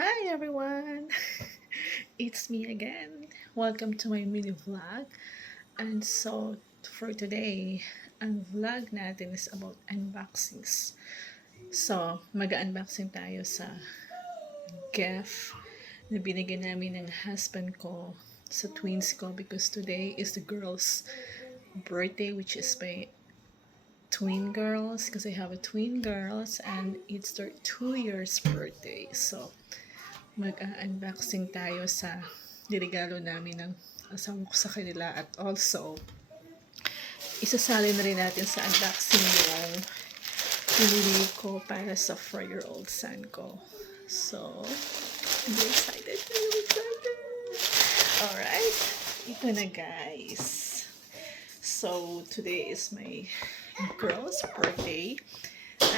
Hi everyone! It's me again. Welcome to my mini vlog. And so for today, ang vlog natin is about unboxings. So, mag-unboxing tayo sa gift na binigyan namin ng husband ko sa twins ko because today is the girl's birthday, which is my twin girls because I have a twin girls and it's their 2 years birthday. So, mag-unboxing tayo sa niregalo namin ng asawa ko sa kanila at also isasali na rin natin sa unboxing yung pinili ko para sa 4-year-old son ko. So, I'm very excited. Alright, ito na guys. So, today is my girl's birthday.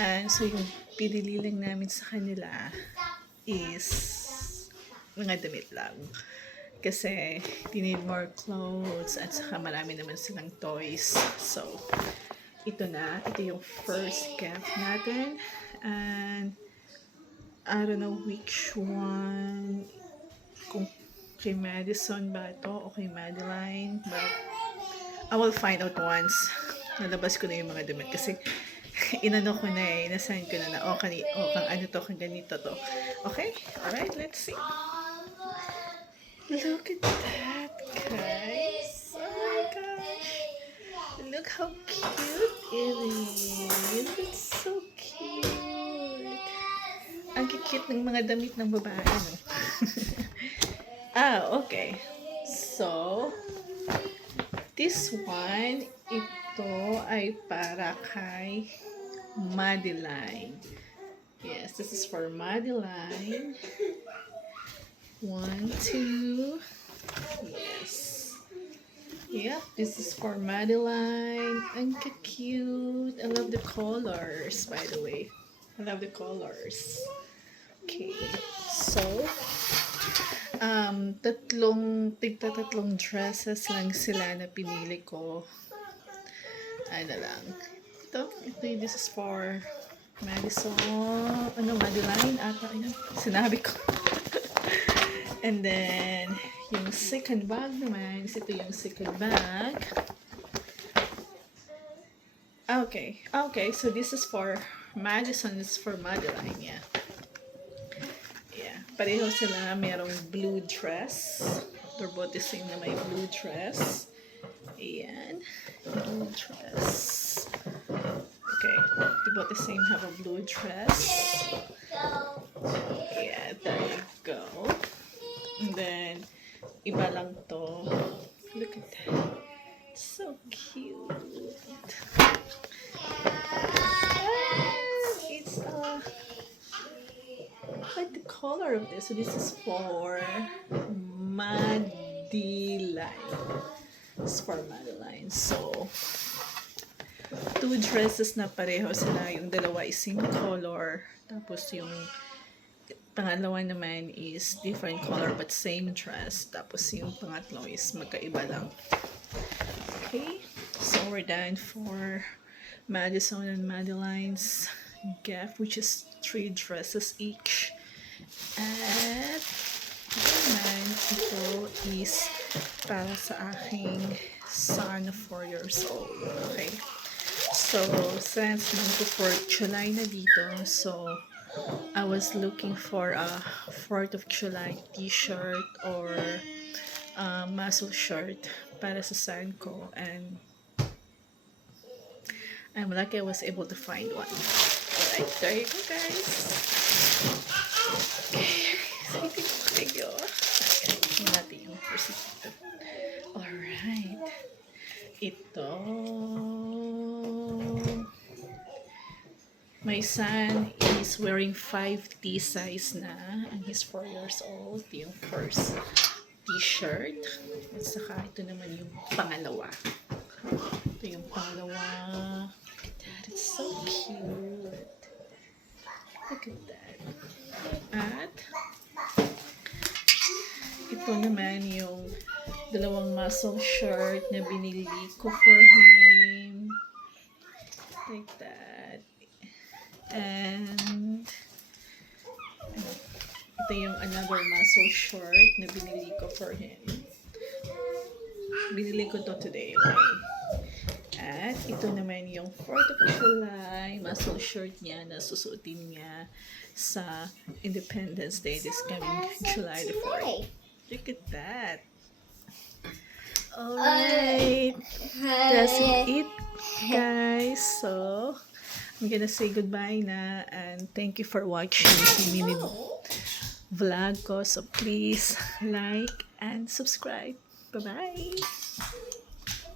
And so, yung pinili lang namin sa kanila is mga damit lang. Kasi, they need more clothes at saka marami naman silang toys. So, ito na. Ito yung first gift natin. And, I don't know which one. Kung kay Madison ba ito o kay Madeline. But, I will find out once. Nalabas ko na yung mga damit. Kasi, inano ko na eh. Nasign ko na kang ano to, kang ganito to. Okay? Alright, let's see. Look at that, guys. Oh my gosh. Look how cute it is. It's so cute. Ang cute ng mga damit ng babae, no? Okay. So, this one, ito ay para kay Madeline. Yes, this is for Madeline. 1, 2. Yes. Yep, this is for Madeline. Ang cute. I love the colors, by the way. I love the colors. Okay. So, tatlong dresses lang sila na pinili ko. Ano lang. Ito, this is for Madison. Madeline ata. Ayun, sinabi ko. And then, yung second bag naman, ito yung second bag. Okay, so this is for Madison, this is for Madeline, yeah. Yeah, pareho sila, merong blue dress. They're both the same na may blue dress. Ayan, blue dress. Okay, they both the same have a blue dress. Yeah, there you go. And then, iba lang to. Look at that. So cute. It's like the color of this. So this is for Madeline. It's for Madeline. So, 2 dresses na pareho sila. Yung dalawa is same color. Tapos yung pangalawa naman is different color but same dress. Tapos yung pangatlo is magkaiba lang. Okay, so we're done for Madison and Madeline's gift, which is 3 dresses each. At naman, ito is para sa aking son of 4 years old. Okay, so since for July na dito, so I was looking for a 4th of July t-shirt or muscle shirt para sa son ko, and I'm lucky I was able to find one. Alright, there you go guys. Okay, excited ko kayo. Ito natin yung first ito. Alright, ito. My son is wearing 5T size na and he's 4 years old. Ito yung first t-shirt. At saka ito naman yung pangalawa. Ito yung pangalawa. That is so cute. Look at that. At ito naman yung dalawang muscle shirt na binili ko for him. Like that. And ito ito yung another muscle short na binili ko for him. Binili ko to today, okay? At ito naman yung 4th of July muscle shirt niya na susuotin niya sa Independence Day this coming July the 4th. Look at that. Alright. That's it, guys. So, I'm gonna say goodbye na and thank you for watching this mini vlog ko. So, please like and subscribe. Bye-bye.